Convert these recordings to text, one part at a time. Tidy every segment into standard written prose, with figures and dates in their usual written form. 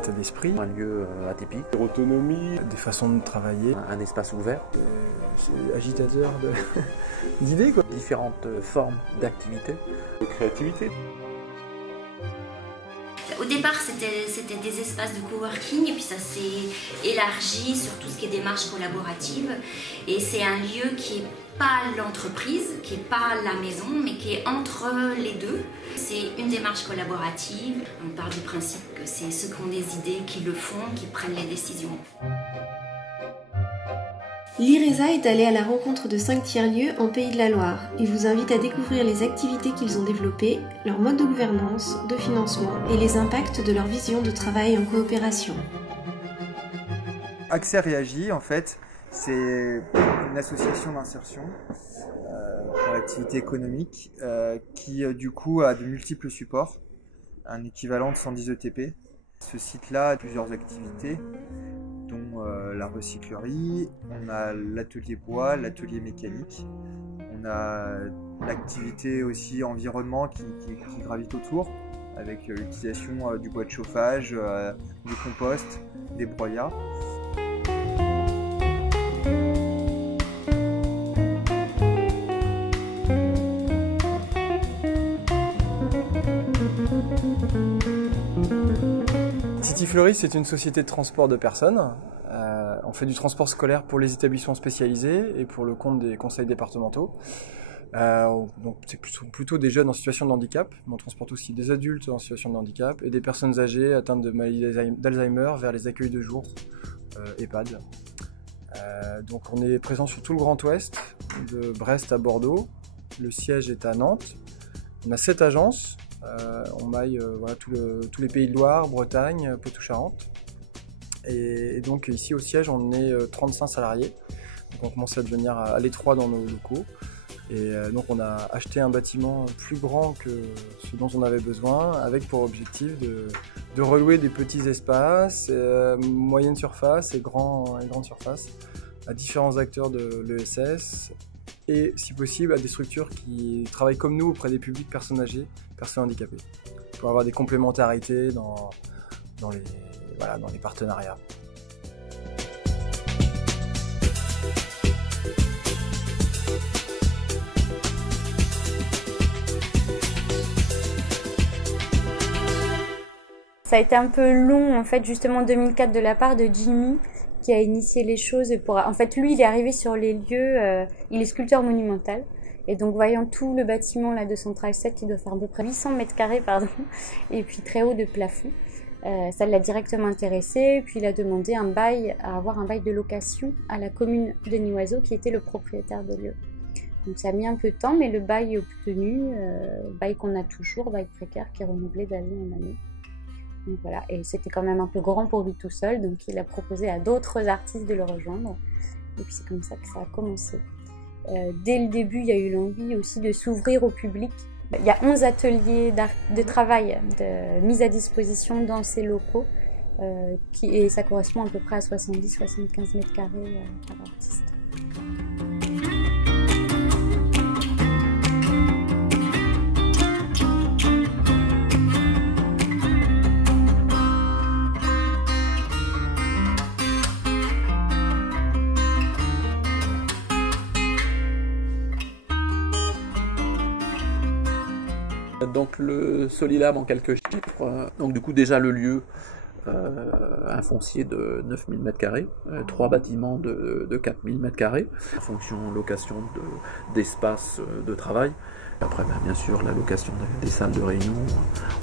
état d'esprit. Un lieu atypique. Autonomie. Des façons de travailler. Un espace ouvert. C'est agitateur d'idées, quoi. Différentes formes d'activité. De créativité. Au départ, c'était des espaces de coworking et puis ça s'est élargi sur tout ce qui est démarche collaborative. Et c'est un lieu qui n'est pas l'entreprise, qui n'est pas la maison, mais qui est entre les deux. C'est une démarche collaborative. On part du principe que c'est ceux qui ont des idées qui le font, qui prennent les décisions. L'IRESA est allé à la rencontre de 5 tiers-lieux en Pays de la Loire. Il vous invite à découvrir les activités qu'ils ont développées, leur mode de gouvernance, de financement et les impacts de leur vision de travail en coopération. Accès Réagi, en fait, c'est une association d'insertion pour l'activité économique qui, du coup, a de multiples supports, un équivalent de 110 ETP. Ce site-là a plusieurs activités, dont la recyclerie, on a l'atelier bois, l'atelier mécanique, on a l'activité aussi environnement qui gravite autour, avec l'utilisation du bois de chauffage, du compost, des broyats. City Fleury, c'est une société de transport de personnes. On fait du transport scolaire pour les établissements spécialisés et pour le compte des conseils départementaux. Donc c'est plutôt des jeunes en situation de handicap, mais on transporte aussi des adultes en situation de handicap et des personnes âgées atteintes de maladie d'Alzheimer vers les accueils de jour EHPAD. Donc on est présent sur tout le Grand Ouest, de Brest à Bordeaux. Le siège est à Nantes. On a 7 agences. On maille voilà, tous les pays de Loire, Bretagne, Poitou-Charentes. Et donc ici au siège, on est 35 salariés. Donc on commence à devenir à l'étroit dans nos locaux. Et donc on a acheté un bâtiment plus grand que ce dont on avait besoin, avec pour objectif de relouer des petits espaces, moyenne surface et grande surface, à différents acteurs de l'ESS, et si possible à des structures qui travaillent comme nous auprès des publics personnes âgées, personnes handicapées, pour avoir des complémentarités dans les partenariats. Ça a été un peu long, en fait, justement en 2004 de la part de Jimmy, qui a initié les choses pour... En fait, lui, il est arrivé sur les lieux, il est sculpteur monumental. Et donc, voyant tout le bâtiment là, de Central 7, qui doit faire à peu près 800 mètres carrés, et puis très haut de plafond, ça l'a directement intéressé. Puis il a demandé à avoir un bail de location à la commune de Nivoiseau, qui était le propriétaire des lieux. Donc ça a mis un peu de temps, mais le bail est obtenu, bail qu'on a toujours, bail précaire qui est renouvelé d'année en année. Donc voilà, et c'était quand même un peu grand pour lui tout seul, donc il a proposé à d'autres artistes de le rejoindre. Et puis c'est comme ça que ça a commencé. Dès le début, il y a eu l'envie aussi de s'ouvrir au public. Il y a 11 ateliers de travail de mise à disposition dans ces locaux, et ça correspond à peu près à 70-75 mètres carrés par artiste. Donc le Solilab en quelques chiffres, donc du coup déjà le lieu, un foncier de 9000 m², 3 bâtiments de 4000 m², fonction location d'espace de travail. Après bien sûr la location des salles de réunion,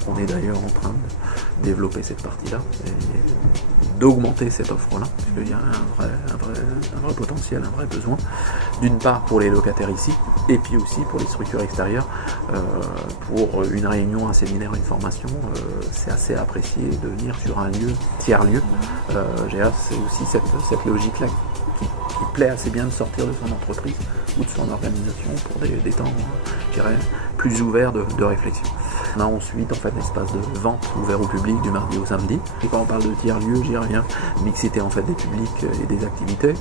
on est d'ailleurs en train de développer cette partie-là et d'augmenter cette offre-là, puisqu'il y a un vrai potentiel, un vrai besoin, d'une part pour les locataires ici, et puis aussi pour les structures extérieures. Pour une réunion, un séminaire, une formation, c'est assez apprécié de venir sur un lieu, tiers-lieu. C'est aussi cette logique-là qui plaît assez bien de sortir de son entreprise ou de son organisation pour des temps, je dirais, plus ouverts de réflexion. On a ensuite en fait un espace de vente ouvert au public du mardi au samedi. Et quand on parle de tiers-lieu, j'y reviens, mixité en fait des publics et des activités.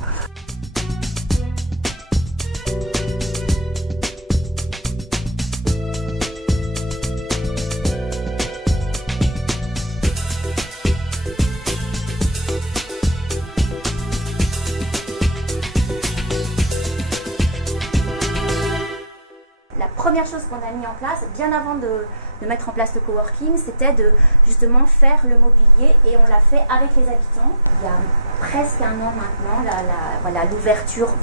qu'on a mis en place, bien avant de mettre en place le coworking, c'était de justement faire le mobilier et on l'a fait avec les habitants. Il y a presque un an maintenant, l'ouverture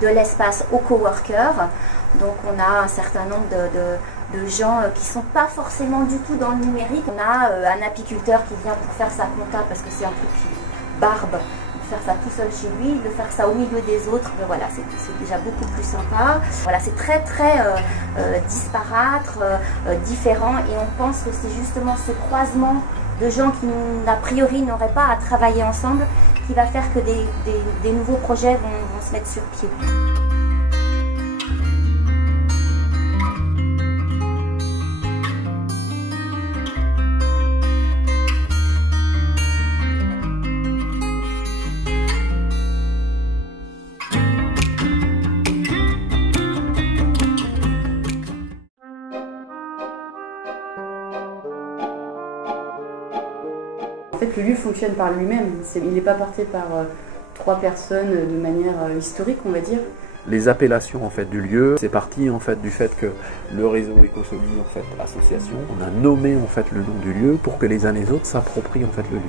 de l'espace aux coworkers. Donc on a un certain nombre de gens qui ne sont pas forcément du tout dans le numérique. On a un apiculteur qui vient pour faire sa compta parce que c'est un truc qui barbe, faire ça tout seul chez lui, de faire ça au milieu des autres, mais voilà, c'est déjà beaucoup plus sympa. Voilà, c'est très disparate, différent, et on pense que c'est justement ce croisement de gens qui, a priori, n'auraient pas à travailler ensemble qui va faire que des nouveaux projets vont se mettre sur pied. En fait, le lieu fonctionne par lui-même. Il n'est pas porté par 3 personnes de manière historique, on va dire. Les appellations en fait du lieu, c'est parti en fait du fait que le réseau Ecosoli en fait association, on a nommé en fait le nom du lieu pour que les uns les autres s'approprient en fait le lieu.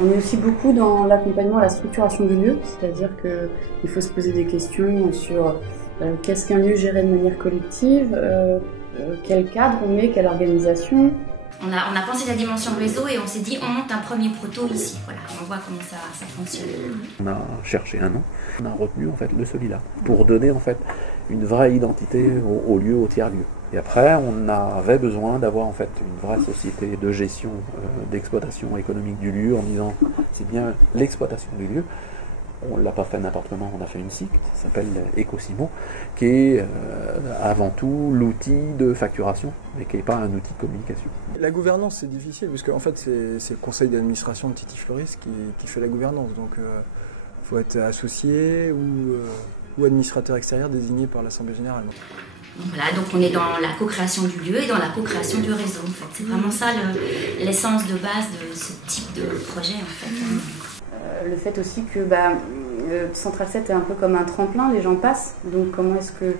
On est aussi beaucoup dans l'accompagnement à la structuration du lieu, c'est-à-dire qu'il faut se poser des questions sur qu'est-ce qu'un lieu géré de manière collective, quel cadre on met, quelle organisation. On a pensé la dimension réseau et on s'est dit on monte un premier proto ici, voilà, on voit comment ça fonctionne. On a cherché un nom, on a retenu en fait le Solilab pour donner en fait une vraie identité au lieu, au tiers-lieu. Et après on avait besoin d'avoir en fait une vraie société de gestion, d'exploitation économique du lieu en disant c'est bien l'exploitation du lieu. On ne l'a pas fait n'importe comment, on a fait une SIC, ça s'appelle Ecosimo, qui est avant tout l'outil de facturation, mais qui n'est pas un outil de communication. La gouvernance c'est difficile, parce qu'en fait c'est le conseil d'administration de Titi Floris qui fait la gouvernance, donc il faut être associé ou administrateur extérieur désigné par l'Assemblée Générale. Voilà, donc on est dans la co-création du lieu et dans la co-création du réseau, en fait. C'est vraiment ça l'essence de base de ce type de projet, en fait. Le fait aussi que Central 7 est un peu comme un tremplin, les gens passent, donc comment est-ce que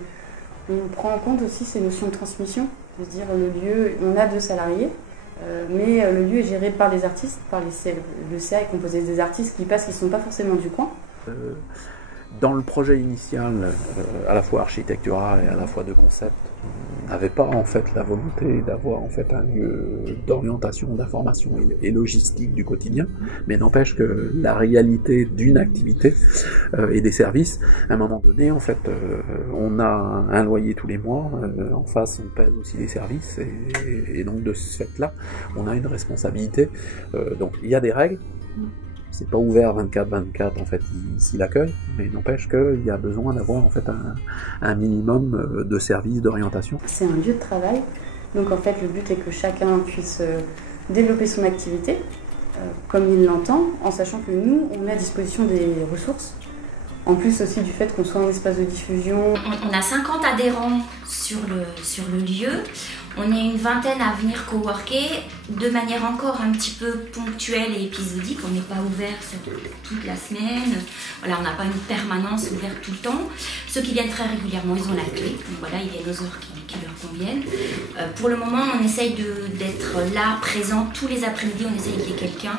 on prend en compte aussi ces notions de transmission, de se dire le lieu, on a 2 salariés, mais le lieu est géré par les artistes, le CA est composé des artistes qui passent, qui ne sont pas forcément du coin. Dans le projet initial, à la fois architectural et à la fois de concept, on n'avait pas en fait la volonté d'avoir en fait un lieu d'orientation, d'information et logistique du quotidien, mais n'empêche que la réalité d'une activité et des services, à un moment donné, en fait, on a un loyer tous les mois, en face on pèse aussi les services, et donc de ce fait-là, on a une responsabilité. Donc il y a des règles. C'est pas ouvert 24/24 en fait ici l'accueil, mais n'empêche qu'il y a besoin d'avoir en fait un minimum de services, d'orientation. C'est un lieu de travail, donc en fait le but est que chacun puisse développer son activité comme il l'entend, en sachant que nous on met à disposition des ressources, en plus aussi du fait qu'on soit un espace de diffusion. On a 50 adhérents sur le lieu. On est une vingtaine à venir coworker de manière encore un petit peu ponctuelle et épisodique. On n'est pas ouvert toute la semaine. Voilà, on n'a pas une permanence ouverte tout le temps. Ceux qui viennent très régulièrement, ils ont la clé. Donc voilà, il y a nos heures qui leur conviennent. Pour le moment, on essaye d'être là, présent tous les après-midi. On essaye qu'il y ait quelqu'un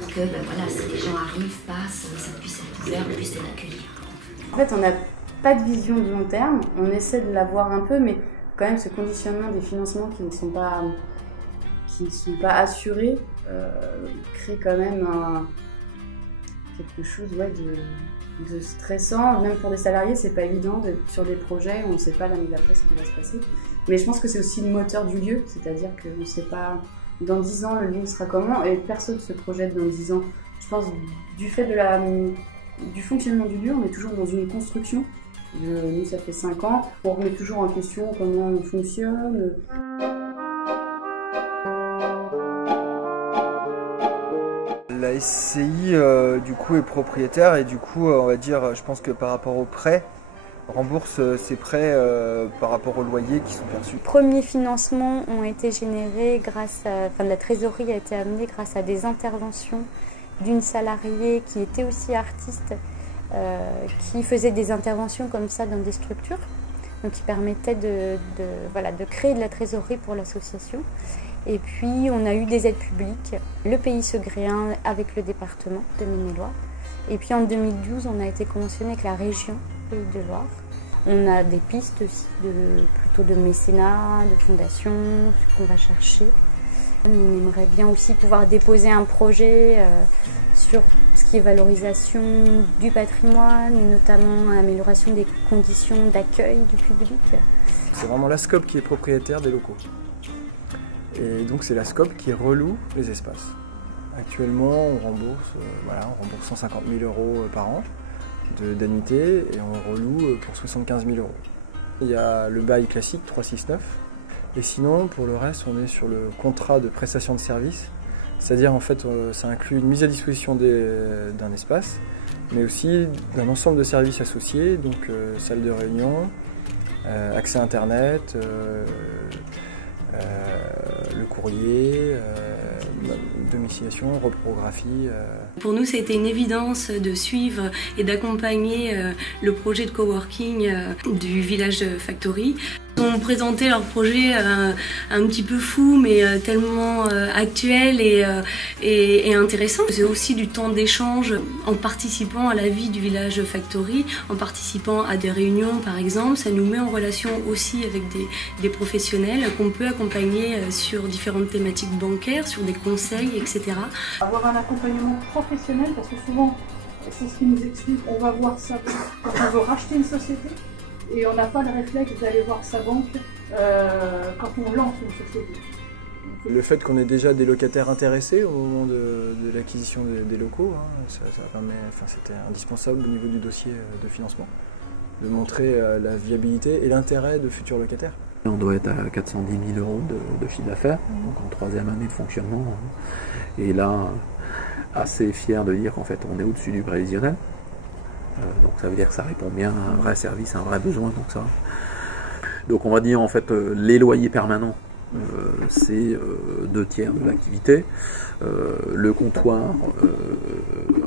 pour que voilà, si les gens arrivent, passent, ça puisse être ouvert, on puisse les accueillir. En fait, on n'a pas de vision de long terme. On essaie de l'avoir un peu, mais quand même ce conditionnement des financements qui ne sont pas assurés crée quand même quelque chose de stressant, même pour des salariés. C'est pas évident d'être sur des projets où on ne sait pas l'année d'après ce qui va se passer, mais je pense que c'est aussi le moteur du lieu, c'est-à-dire qu'on ne sait pas dans 10 ans le lieu sera comment, et personne ne se projette dans 10 ans. Je pense du fait du fonctionnement du lieu, on est toujours dans une construction. Nous, ça fait 5 ans, on remet toujours en question comment on fonctionne. La SCI, du coup, est propriétaire et du coup, on va dire, je pense que par rapport aux prêts, rembourse ses prêts par rapport aux loyers qui sont perçus. Les premiers financements ont été générés la trésorerie a été amenée grâce à des interventions d'une salariée qui était aussi artiste, qui faisait des interventions comme ça dans des structures. donc qui permettait de créer de la trésorerie pour l'association. Et puis on a eu des aides publiques, le Pays Segréen avec le département de Maine-et-Loire. Et puis en 2012, on a été conventionné avec la région Pays de Loire. On a des pistes aussi plutôt de mécénat, de fondation, ce qu'on va chercher. On aimerait bien aussi pouvoir déposer un projet sur ce qui est valorisation du patrimoine, et notamment amélioration des conditions d'accueil du public. C'est vraiment la SCOP qui est propriétaire des locaux. Et donc c'est la SCOP qui reloue les espaces. Actuellement, on rembourse 150 000 € par an d'annuité et on reloue pour 75 000 €. Il y a le bail classique 369 et sinon pour le reste on est sur le contrat de prestation de service, c'est-à-dire en fait ça inclut une mise à disposition d'un espace mais aussi d'un ensemble de services associés, donc salle de réunion, accès à internet, le courrier, domiciliation, reprographie. Pour nous, c'était une évidence de suivre et d'accompagner le projet de coworking du village Factory. Ils ont présenté leur projet un petit peu fou, mais tellement actuel et intéressant. C'est aussi du temps d'échange en participant à la vie du village Factory, en participant à des réunions par exemple. Ça nous met en relation aussi avec des professionnels qu'on peut accompagner sur différentes thématiques bancaires, sur des conseils, etc. Avoir un accompagnement professionnel, parce que souvent, c'est ce qui nous explique, on va voir sa banque quand on veut racheter une société et on n'a pas le réflexe d'aller voir sa banque quand on lance une société. Le fait qu'on ait déjà des locataires intéressés au moment de l'acquisition des locaux, c'était indispensable au niveau du dossier de financement, de montrer la viabilité et l'intérêt de futurs locataires. On doit être à 410 000 € de chiffre d'affaires, donc en 3e année de fonctionnement. Et là, assez fier de dire qu'en fait on est au-dessus du prévisionnel. Donc ça veut dire que ça répond bien à un vrai service, à un vrai besoin. Donc on va dire en fait les loyers permanents, c'est 2/3 de l'activité. Le comptoir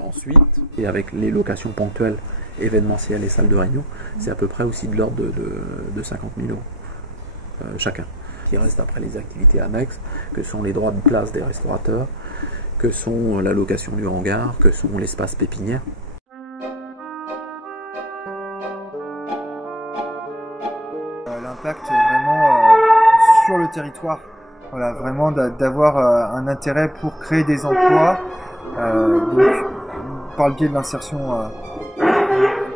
ensuite, et avec les locations ponctuelles, événementielles et salles de réunion, c'est à peu près aussi de l'ordre de 50 000 € chacun. Il reste après les activités annexes, que sont les droits de place des restaurateurs, que sont la location du hangar, que sont l'espace pépinière. L'impact vraiment sur le territoire, voilà, vraiment d'avoir un intérêt pour créer des emplois, donc, par le biais de l'insertion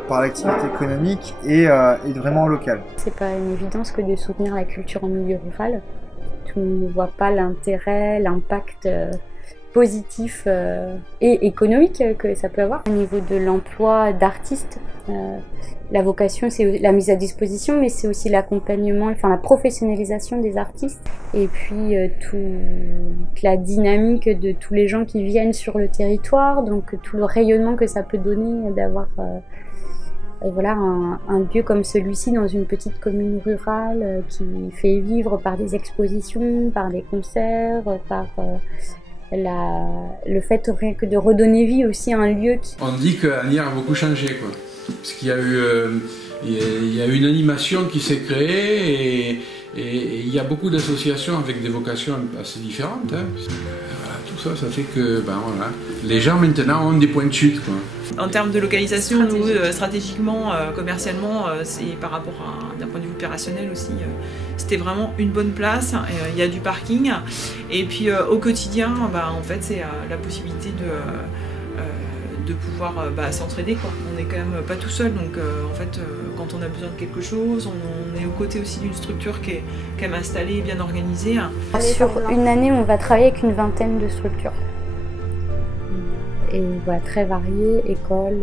par l'activité économique et vraiment locale. C'est pas une évidence que de soutenir la culture en milieu rural. Tout le monde ne voit pas l'intérêt, l'impact positif et économique que ça peut avoir. Au niveau de l'emploi d'artistes, la vocation c'est la mise à disposition, mais c'est aussi l'accompagnement, enfin la professionnalisation des artistes. Et puis toute la dynamique de tous les gens qui viennent sur le territoire, donc tout le rayonnement que ça peut donner d'avoir voilà, un lieu comme celui-ci dans une petite commune rurale qui fait vivre par des expositions, par des concerts, par le fait rien que de redonner vie aussi à un lieu qui... On dit qu'Anières a beaucoup changé, quoi. Parce qu'il y a eu une animation qui s'est créée et il y a beaucoup d'associations avec des vocations assez différentes. Hein. Voilà, tout ça, ça fait que voilà, les gens maintenant ont des points de chute, quoi. En termes de localisation, nous, stratégiquement, commercialement, c'est par rapport à d'un point de vue opérationnel aussi, c'était vraiment une bonne place. Il y a du parking et puis au quotidien, en fait, c'est la possibilité de pouvoir s'entraider, quoi. On n'est quand même pas tout seul, donc en fait, quand on a besoin de quelque chose, on est aux côtés aussi d'une structure qui est quand même installée et bien organisée. Sur une année, on va travailler avec une vingtaine de structures. Et voilà, très variées, écoles,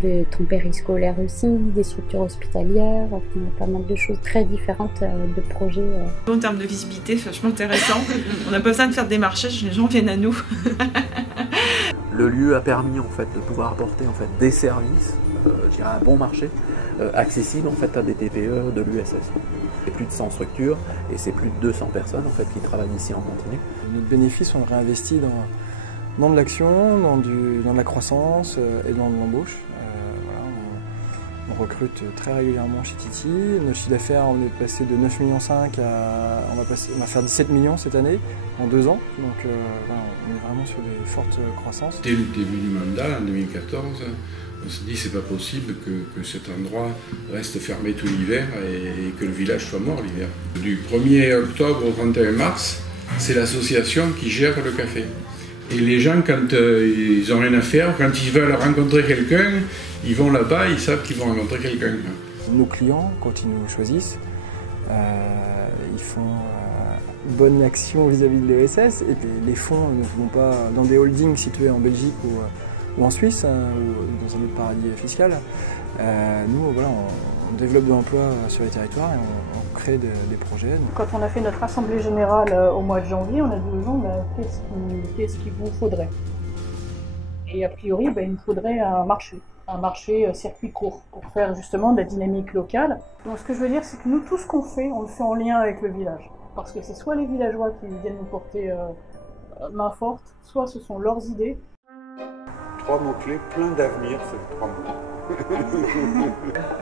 de temps périscolaire aussi, des structures hospitalières, enfin, pas mal de choses très différentes de projets. En termes de visibilité, c'est vachement intéressant. On n'a pas besoin de faire des marchages, les gens viennent à nous. Le lieu a permis en fait de pouvoir apporter en fait des services, je dirais un bon marché, accessible en fait à des TPE de l'USS. C'est plus de 100 structures et c'est plus de 200 personnes en fait qui travaillent ici en continu. Notre bénéfice, on le réinvestit dans de l'action, dans de la croissance et dans de l'embauche. Voilà, on On recrute très régulièrement chez Titi. Notre chiffre d'affaires, on est passé de 9,5 millions à... On va faire 17 millions cette année, en 2 ans. Donc là, on est vraiment sur des fortes croissances. Dès le début du mandat, en 2014, on se dit c'est pas possible que cet endroit reste fermé tout l'hiver et que le village soit mort l'hiver. Du 1er octobre au 31 mars, c'est l'association qui gère le café. Et les gens, quand ils n'ont rien à faire, quand ils veulent rencontrer quelqu'un, ils vont là-bas, ils savent qu'ils vont rencontrer quelqu'un. Nos clients, quand ils nous choisissent, ils font une bonne action vis-à-vis de l'ESS. Et les fonds ne vont pas dans des holdings situés en Belgique ou en Suisse, ou dans un autre paradis fiscal. Nous, voilà, on développe de l'emploi sur les territoires et on crée des projets. Quand on a fait notre assemblée générale au mois de janvier, on a dit aux gens qu'est-ce qu'il vous faudrait. Et a priori, il nous faudrait un marché circuit court pour faire justement de la dynamique locale. Donc ce que je veux dire, c'est que nous, tout ce qu'on fait, on le fait en lien avec le village. Parce que c'est soit les villageois qui viennent nous porter main forte, soit ce sont leurs idées. 3 mots-clés, plein d'avenir, c'est 3 mots.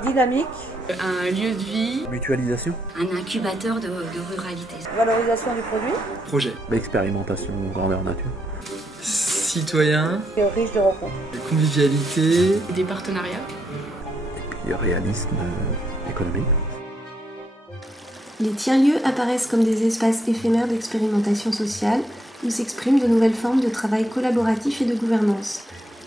Dynamique. Un lieu de vie. Mutualisation. Un incubateur de ruralité. Valorisation du produit. Projet. L'expérimentation grandeur nature. Citoyen. Riche de rencontres. Convivialité. Des partenariats. Et puis réalisme économique. Les tiers-lieux apparaissent comme des espaces éphémères d'expérimentation sociale où s'expriment de nouvelles formes de travail collaboratif et de gouvernance.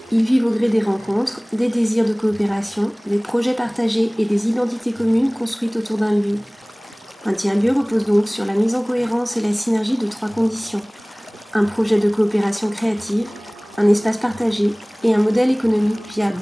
Ils vivent au gré des rencontres, des désirs de coopération, des projets partagés et des identités communes construites autour d'un lieu. Un tiers-lieu repose donc sur la mise en cohérence et la synergie de 3 conditions. Un projet de coopération créative, un espace partagé et un modèle économique viable.